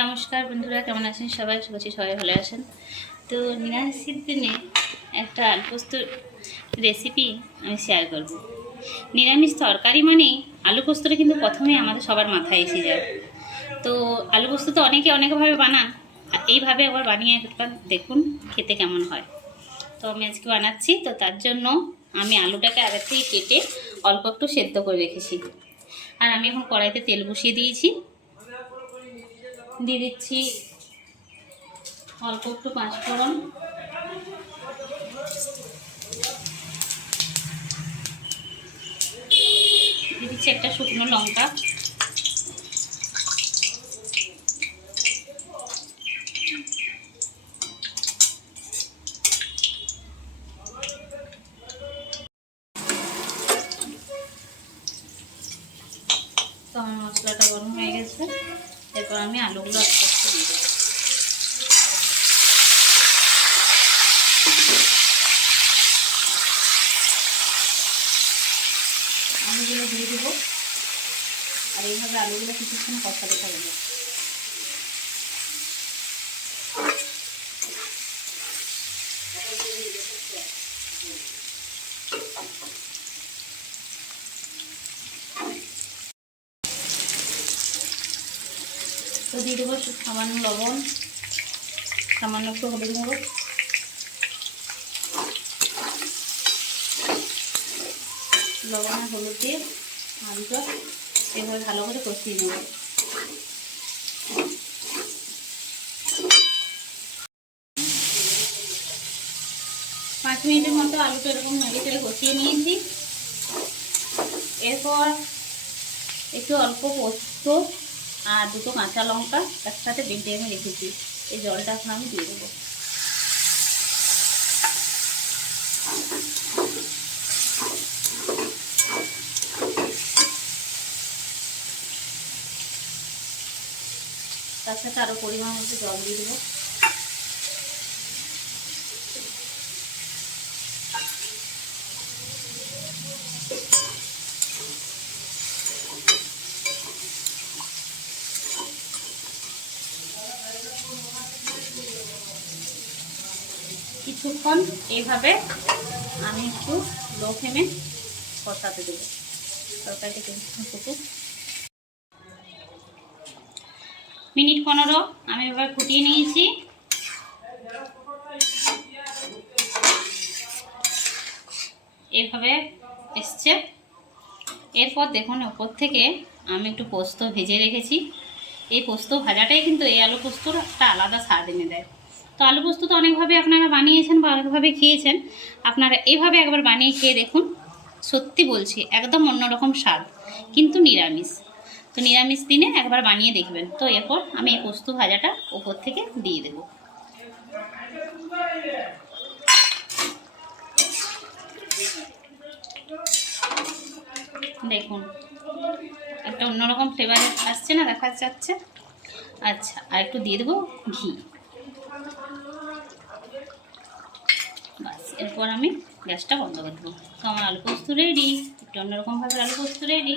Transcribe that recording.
নমস্কার বন্ধুরা, কেমন আছেন সবাই? সবাই ভালো আছেন। তো নিরামিষের দিনে একটা আলু পোস্তর রেসিপি আমি শেয়ার করব। নিরামিষ তরকারি মানেই আলু পোস্তটা কিন্তু প্রথমেই আমাদের সবার মাথায় এসে যায়। তো আলু পোস্ত তো অনেকে অনেকভাবে বানান, আর এইভাবে একবার বানিয়ে একবার দেখুন খেতে কেমন হয়। তো আমি আজকে বানাচ্ছি, তো তার জন্য আমি আলুটাকে আগে থেকে কেটে অল্প একটু সেদ্ধ করে রেখেছি। আর আমি এখন কড়াইতে তেল বসিয়ে দিয়েছি, দিয়ে দিচ্ছি অল্প একটু পাঁচফোড়ন, দিয়ে দিচ্ছি একটা শুকনো লঙ্কা, তো আমার মশলাটা গরম হয়ে গেছে। এরপর আমি আলুগুলো আস্তে আস্তে দিয়ে দেবো। আলুগুলো দিয়ে দেবো, আর এইভাবে আলুগুলো কিছুক্ষণ কষাতে থাকবে। তো দিয়ে দেবো সামান্য লবণ, সামান্য একটু হলুদ গুঁড়ো, লবণ আর হলুদ দিয়ে আলুটা এভাবে ভালো করে কষিয়ে নেব। 5 মিনিটের মতো আলুটা এরকম নেড়ে চেড়ে কষিয়ে নিয়েছি। এরপর একটু অল্প পোস্ত আর দুটো কাঁচা লঙ্কা একসাথে বেটে আমি রেখেছি, এই জলটা এখন আমি দিয়ে দেবো। তার সাথে আরও পরিমাণ মতো জল দিয়ে দেবো। কিছুক্ষণ এইভাবে আমি একটু লো ফ্লেমে কষাতে দেবো। তরকারিটা কিছুক্ষণ ফুটুক। মিনিট 15 আমি এবার ফুটিয়ে নিয়েছি। এইভাবে এসছে। এরপর দেখুন উপর থেকে আমি একটু পোস্ত ভেজে রেখেছি। এই পোস্ত ভাজাটাই কিন্তু এই আলু পোস্তর একটা আলাদা স্বাদ এনে দেয়। তো আলু পোস্ত তো অনেকভাবে আপনারা বানিয়েছেন বা অনেকভাবে খেয়েছেন, আপনারা এইভাবে একবার বানিয়ে খেয়ে দেখুন। সত্যি বলছি, একদম অন্যরকম স্বাদ, কিন্তু নিরামিষ। তো নিরামিষ দিনে একবার বানিয়ে দেখবেন। তো এরপর আমি এই পোস্ত ভাজাটা উপর থেকে দিয়ে দেবো। দেখুন একটা অন্যরকম ফ্লেভার আসছে না, দেখা যাচ্ছে। আচ্ছা, আর একটু দিয়ে দেবো ঘি। বাস, এরপর আমি গ্যাসটা বন্ধ করে দেবো। তো আমার আলু পোস্ত রেডি, একটু অন্যরকমভাবে আলু পোস্ত রেডি।